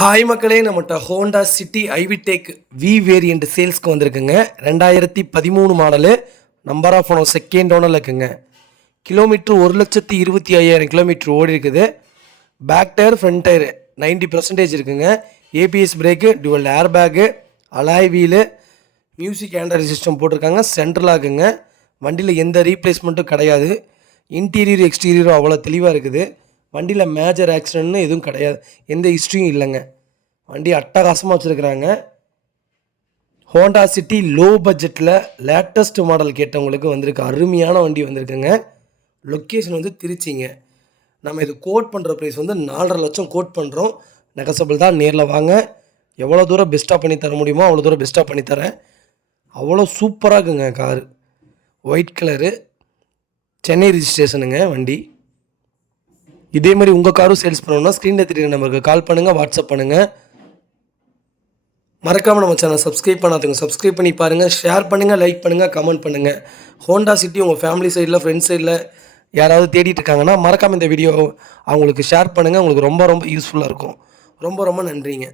Hi மக்களே, நம்மகிட்ட Honda City iVTEC V variant சேல்ஸ்க்கு வந்திருக்குங்க. 2013 model. Number of owner second ஓனரில் இருக்குங்க. கிலோமீட்ரு 1,25,000 கிலோமீட்ரு ஓடி இருக்குது. பேக் டயர் ஃப்ரண்ட் டயர் 90% இருக்குங்க. ABS brake, dual air bag, alloy wheel, music Android system போட்டிருக்காங்க. சென்ட்ரலாக இருக்குங்க. வண்டியில் எந்த ரீப்ளேஸ்மெண்ட்டும் கிடையாது. இன்டீரியர் எக்ஸ்டீரியரும் அவ்வளோ தெளிவாக இருக்குது. வண்டியில் மேஜர் ஆக்சிடென்ட்னு எதுவும் கிடையாது, எந்த ஹிஸ்ட்ரியும் இல்லைங்க. வண்டி அட்டகாசமாக வச்சுருக்குறாங்க. ஹோண்டா சிட்டி லோ பட்ஜெட்டில் லேட்டஸ்ட் மாடல் கேட்டவங்களுக்கு வந்திருக்கு. அருமையான வண்டி வந்திருக்குங்க. லொக்கேஷன் வந்து திருச்சிங்க. நம்ம இது கோட் பண்ணுற ப்ரைஸ் வந்து 4.5 லட்சம் கோட் பண்ணுறோம். நெகசபிள் தான், நேரில் வாங்க. எவ்வளோ தூரம் பெஸ்ட்டாக பண்ணி தர முடியுமோ அவ்வளோ தூரம் பெஸ்ட்டாக பண்ணித்தரேன். அவ்வளோ சூப்பராக இருக்குங்க. காரு ஒயிட் கலரு, சென்னை ரிஜிஸ்ட்ரேஷனுங்க வண்டி. இதே மாதிரி உங்கள் காரும் சேல்ஸ் பண்ணணும்னா ஸ்க்ரீனில் தெரியுற நம்பருக்கு கால் பண்ணுங்கள், வாட்ஸ்அப் பண்ணுங்கள். மறக்காமல் நம்ம சேனல் சப்ஸ்கிரைப் பண்ணாதவங்க சப்ஸ்கிரைப் பண்ணி பாருங்கள், ஷேர் பண்ணுங்கள், லைக் பண்ணுங்கள், கமெண்ட் பண்ணுங்கள். ஹோண்டா சிட்டி உங்கள் ஃபேமிலி சைடில், ஃப்ரெண்ட்ஸ் சைடில் யாராவது தேடிட்டு இருக்காங்கன்னா மறக்காமல் இந்த வீடியோ அவங்களுக்கு ஷேர் பண்ணுங்கள். உங்களுக்கு ரொம்ப ரொம்ப யூஸ்ஃபுல்லாக இருக்கும். ரொம்ப ரொம்ப நன்றிங்க.